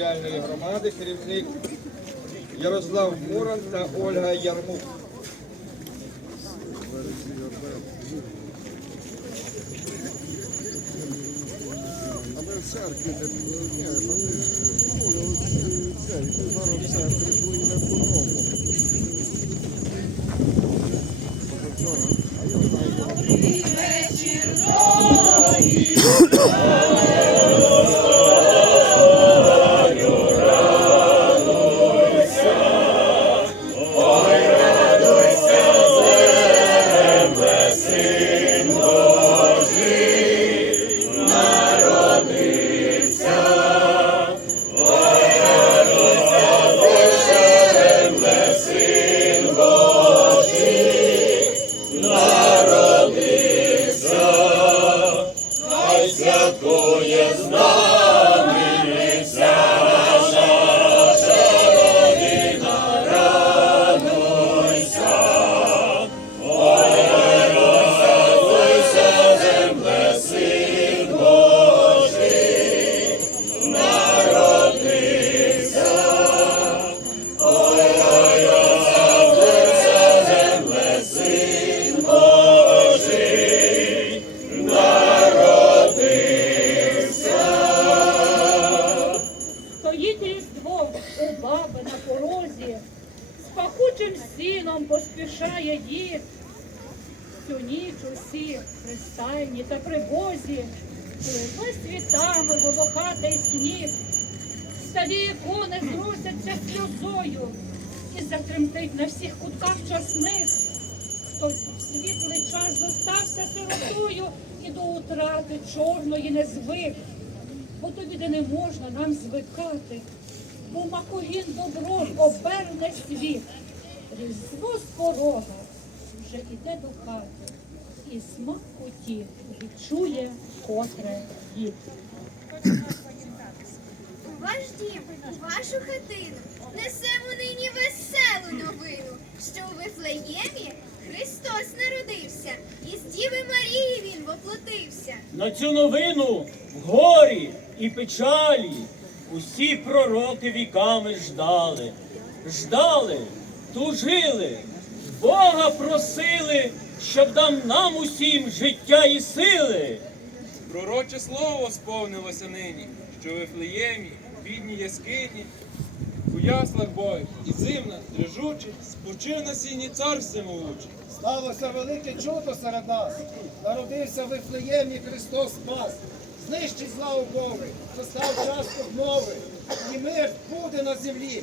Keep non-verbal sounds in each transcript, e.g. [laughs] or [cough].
територіальної громади, керівник Ярослав Муран та Ольга Ярмук. Були в церкві, зараз в церкві плине додому. Позавчора. Всю ніч усі пристайні та прибозі, пливе світами волохатий сніг. Старі ікони зрусяться сльозою і затремтить на всіх кутках часних. Хтось в світлий час зостався сиротою і до утрати чорної не звик бо тобі де не можна нам звикати, бо макогін добро оберне світ. Різдво з порога вже іде до хати, і смак куті відчує котре дід. У ваш дім, у вашу хатину несемо нині веселу новину, що у Вифлеємі Христос народився, і з Діви Марії він воплотився. На цю новину в горі і печалі усі пророки віками ждали, ждали, тужили, Бога просили, щоб дам нам усім життя і сили. Пророче слово сповнилося нині, що в Вифлеємі, в бідній яскині, у яслах бой і зимна, дрижучий, спочив на сіні цар всемогучий. Сталося велике чудо серед нас. Народився в Вифлеємі Христос Спас. Знищить зла у Боги, настав час обнови. І мир буде на землі.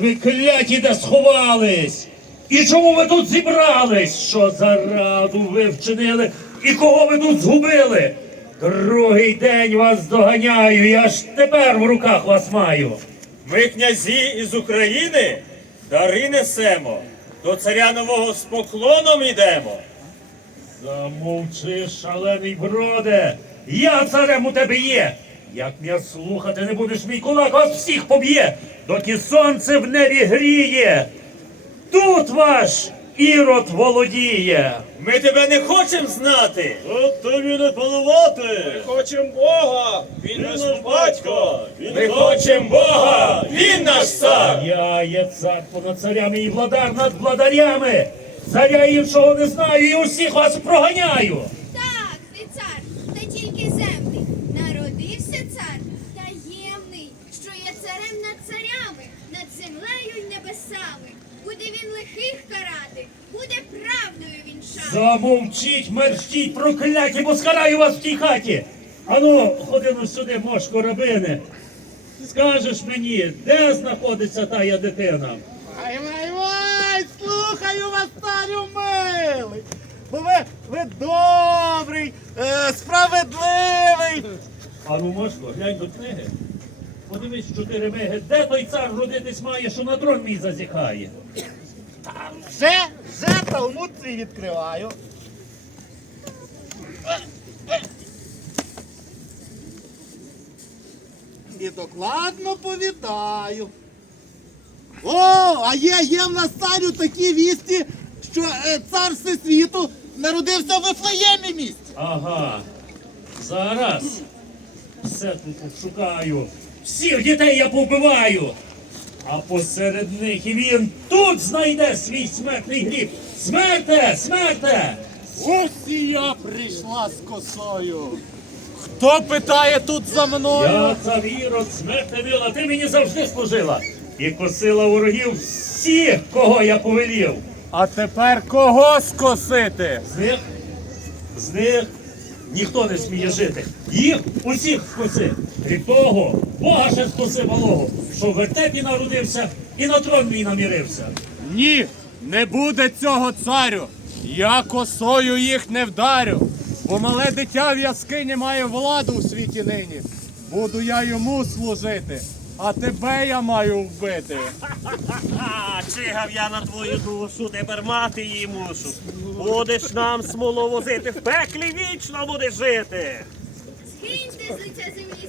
ви кляті де сховались. І чому ви тут зібрались? Що за раду ви вчинили і кого ви тут згубили? Другий день вас доганяю, я ж тепер в руках вас маю. Ми, князі із України, дари несемо, до царя нового з поклоном йдемо. Замовчи, шалений броде, я царем у тебе є. Як мене слухати не будеш, мій кулак вас всіх поб'є, доки сонце в небі гріє. Тут ваш ірод володіє. Ми тебе не хочемо знати. От тобі не панувати. Хочем Бога! Він наш батько. Ми хочемо Бога. Він наш цар. Я є цар понад царями і владар над владарями. Царя іншого не знаю і усіх вас проганяю. Так, ти цар, та тільки земний. Народився цар таємний, що є царем над царями, над землею й небесами. Буде він лихих карати, буде правдою він шати. Замовчіть, мерщіть, прокляті, бо скараю вас в тій хаті. Ану, ходи ну сюди, мошко рабине. Скажеш мені, де знаходиться тая дитина? Ай, вай, вай, слухаю вас, царю милий. Бо ви, ви добрий, е, справедливий. Ану, мошко, глянь до книги. Подивись чотири миги, де той цар родитись має, що на трон мій зазіхає. Вже, вже талмуд цей відкриваю. І докладно повідаю. О, а є, є в нас царю такі вісті, що е, цар всесвіту народився в Вифлеємі місті. Ага. Зараз. Все тут шукаю. Всіх дітей я повбиваю. А посеред них і він тут знайде свій смертний гріб. Смерте! Смерте! Ось і я прийшла з косою. Хто питає тут за мною? Я цар Ірод, смерти мила, ти мені завжди служила. І косила ворогів всіх, кого я повелів. А тепер кого скосити? З них, з них ніхто не сміє жити. Їх усіх скоси. Крім того, Бога ще скоси малого, що в вертепі народився і на трон мій намірився. Ні, не буде цього царю. Я косою їх не вдарю, бо мале дитя в яскині має владу у світі нині. Буду я йому служити, а тебе я маю вбити. [laughs] Чигав я на твою душу, тепер мати її мушу. Будеш нам смолу возити, в пеклі вічно будеш жити. Скиньте з лиця землі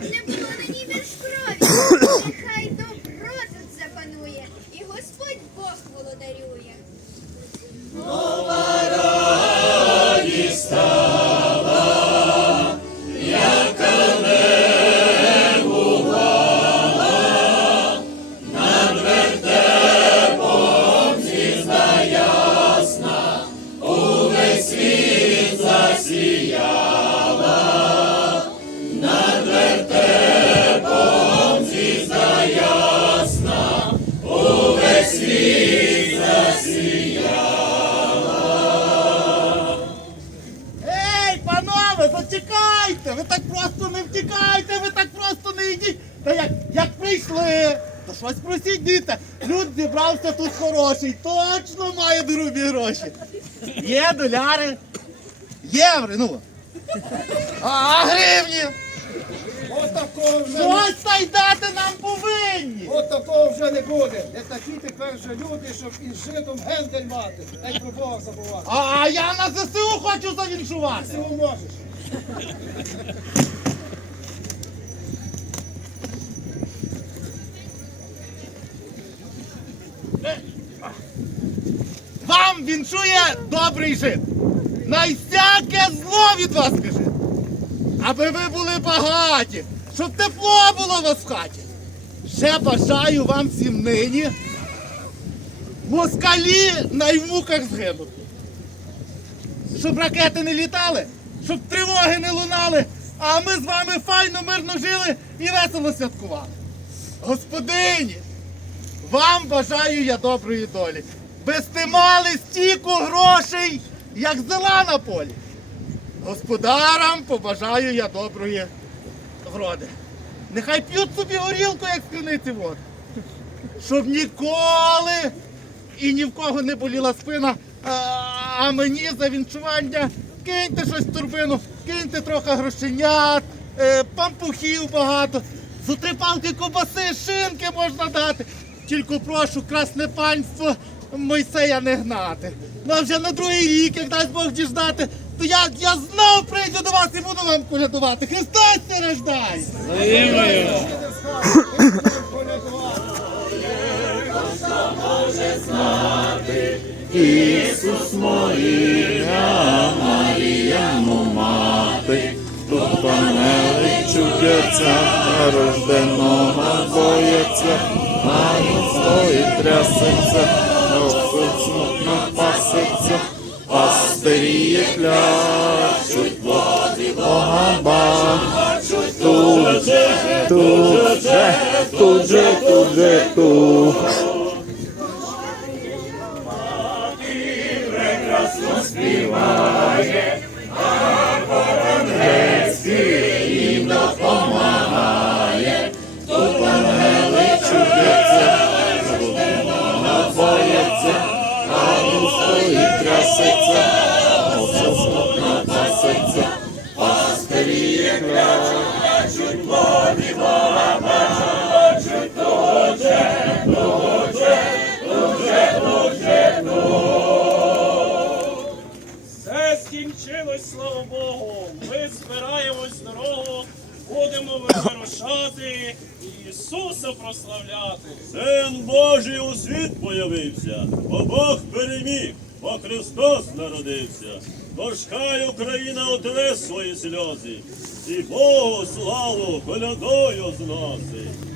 не було на ній більш крові. [coughs] Нехай добро запанує, і Господь Бог володарює. Зачекайте! Ви так просто не втікайте, ви так просто не йдіть. Та як, як прийшли, то щось просіть, діти. Люд зібрався тут хороший, точно має дорубі гроші. Є доляри, єври, ну. А гривні? От такого вже, Щось та й дати нам повинні. от такого вже не буде. Не такі тепер же люди, щоб із житом гендель мати. Та й про Бога забувати. А, а я на ЗСУ хочу завіншувати. Ти можеш. Вам віншує добрий жит. Най всяке зло від вас біжить. Аби ви були багаті, щоб тепло було у вас в хаті. Ще бажаю вам всім нині. Москалі най в муках згинуть. Щоб ракети не літали, щоб тривоги не лунали, а ми з вами файно мирно жили і весело святкували. Господині, вам бажаю я доброї долі. Сте мали стільки грошей, як зела на полі. Господарам побажаю я доброї вроди. Нехай п'ють собі горілку, як з криниці води. Щоб ніколи і ні в кого не боліла спина, а мені за вінчування киньте щось в турбину, киньте трохи грошенят, е, пампухів багато, зо три палки кобаси, шинки можна дати. Тільки прошу, красне панство, Мойсея не гнати. Ну а вже на другий рік, як дасть Бог діждати, то я, я знов прийду до вас і буду вам колядувати. Христос не. Ісус моя, Маріяну мати, тут панели чудяться, рожденого бояться, на стоїть трясеться, смутно паситься, пастирі клячуть, Бога бачуть, тут же, тут же, тут же, тут же, тут. Скінчилось, слава Богу, ми збираємось дорогу, будемо вирушати Ісуса прославляти. Син Божий у світ появився, бо Бог переміг бо Христос народився. Тож Україна отре свої сльози, і Богу славу колядою зносить.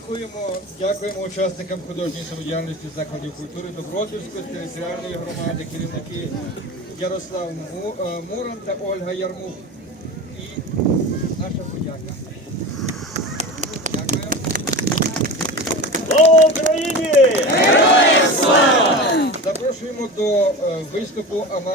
Дякуємо, дякуємо учасникам художньої самодіяльності закладів культури Добротівської територіальної громади, керівники Ярослав е, Муран та Ольга Ярмук. І наша подяка. Дякую. Слава Україні! Запрошуємо до е, виступу аматорів.